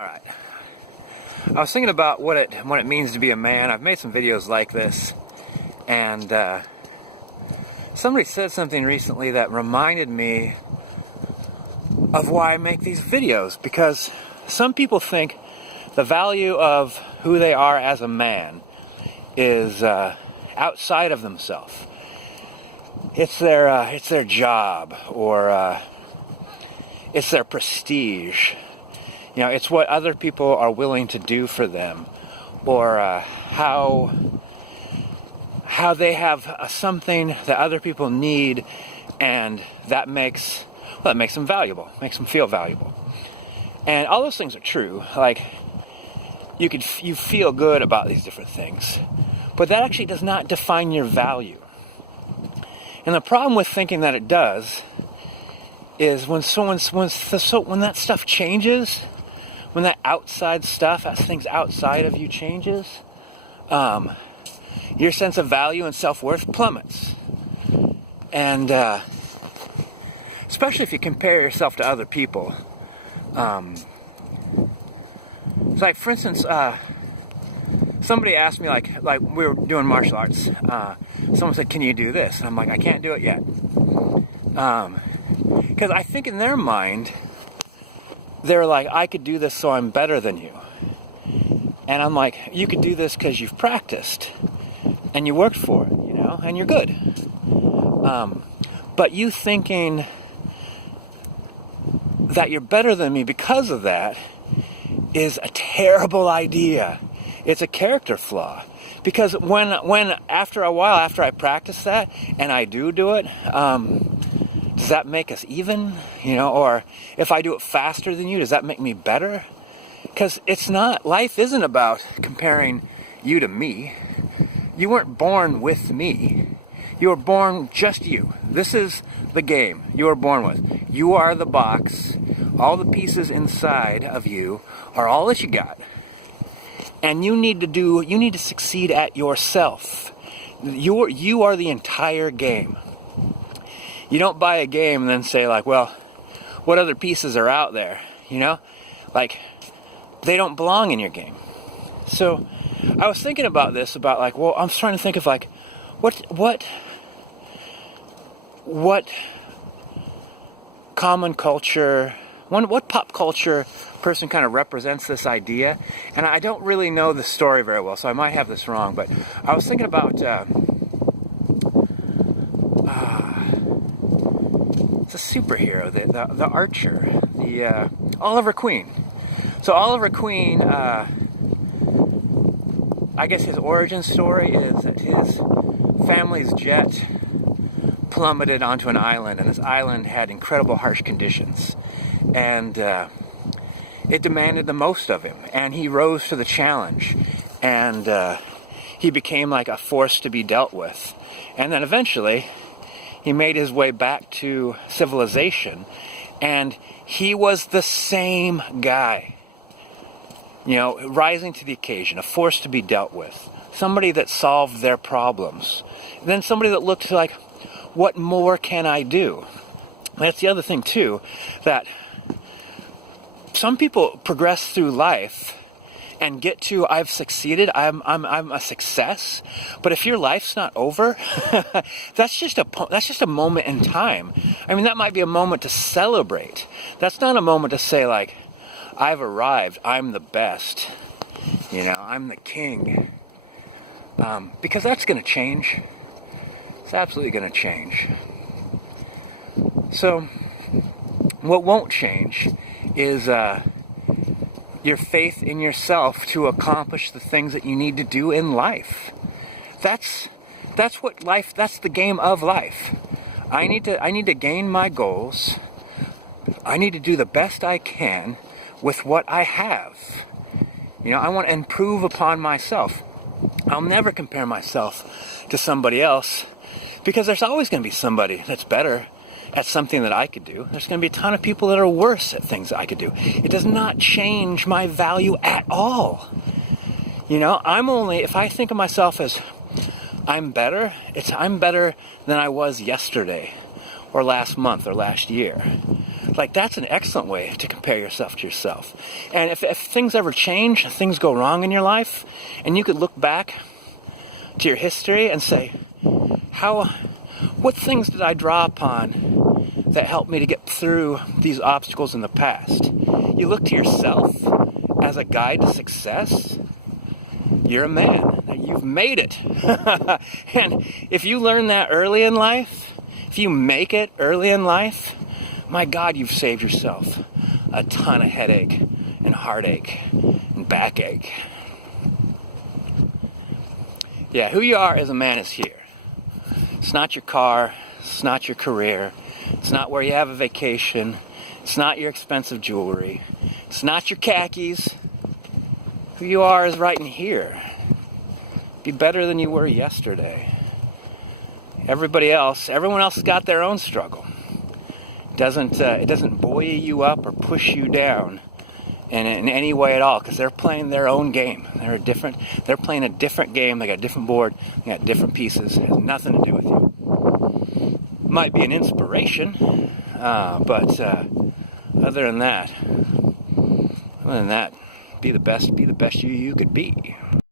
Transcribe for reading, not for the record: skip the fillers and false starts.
Alright, I was thinking about what it means to be a man. I've made some videos like this, and somebody said something recently that reminded me of why I make these videos, because some people think the value of who they are as a man is outside of themselves. It's their job, or it's their prestige. You know, it's what other people are willing to do for them, or how they have something that other people need, and that makes them valuable, makes them feel valuable. And all those things are true. Like, you feel good about these different things, but that actually does not define your value. And the problem with thinking that it does is when that stuff changes, when that outside stuff, that things outside of you changes, your sense of value and self-worth plummets. And especially if you compare yourself to other people. It's like, for instance, somebody asked me, like we were doing martial arts. Someone said, "Can you do this?" And I'm like, "I can't do it yet." Because I think in their mind, they're like, "I could do this, so I'm better than you." And I'm like, "You could do this because you've practiced and you worked for it, you know, and you're good." But you thinking that you're better than me because of that is a terrible idea. It's a character flaw. Because when after a while, after I practice that and I do it, does that make us even? You know, or if I do it faster than you, does that make me better? Because it's not. Life isn't about comparing you to me. You weren't born with me. You were born just you. This is the game you were born with. You are the box. All the pieces inside of you are all that you got. And you need to succeed at yourself. You are the entire game. You don't buy a game and then say, like, well, what other pieces are out there? You know? Like, they don't belong in your game. So I was thinking about this, about like, well, I'm trying to think of like, what common culture, what pop culture person kind of represents this idea. And I don't really know the story very well, so I might have this wrong, but I was thinking about it's a superhero, the Archer, the Oliver Queen. So Oliver Queen, I guess his origin story is that his family's jet plummeted onto an island, and this island had incredible harsh conditions, and it demanded the most of him, and he rose to the challenge, and he became like a force to be dealt with. And then eventually he made his way back to civilization, and he was the same guy, you know, rising to the occasion, a force to be dealt with, somebody that solved their problems, then somebody that looked like, what more can I do? That's the other thing too, that some people progress through life and get to, I've succeeded, I'm a success. But if your life's not over, that's just a moment in time. I mean, that might be a moment to celebrate. That's not a moment to say, like, I've arrived, I'm the best, you know, I'm the king. Because that's going to change. It's absolutely going to change. So, what won't change is your faith in yourself to accomplish the things that you need to do in life. That's what life. That's the game of life. I need to gain my goals. I need to do the best I can with what I have. You know, I want to improve upon myself. I'll never compare myself to somebody else, because there's always going to be somebody that's better at something that I could do. There's going to be a ton of people that are worse at things that I could do. It does not change my value at all. You know, if I think of myself as I'm better, I'm better than I was yesterday, or last month, or last year. Like, that's an excellent way to compare yourself to yourself. And if things ever change, if things go wrong in your life, and you could look back to your history and say, what things did I draw upon that helped me to get through these obstacles in the past? You look to yourself as a guide to success. You're a man. You've made it. And if you learn that early in life, if you make it early in life, my God, you've saved yourself a ton of headache and heartache and backache. Yeah, who you are as a man is here. It's not your car. It's not your career. It's not where you have a vacation. It's not your expensive jewelry. It's not your khakis. Who you are is right in here. Be better than you were yesterday. Everyone else has got their own struggle. It doesn't buoy you up or push you down in any way at all, because they're playing their own game. They're playing a different game. They got a different board. They got different pieces. It has nothing to do with you. Might be an inspiration, but other than that, be the best you could be.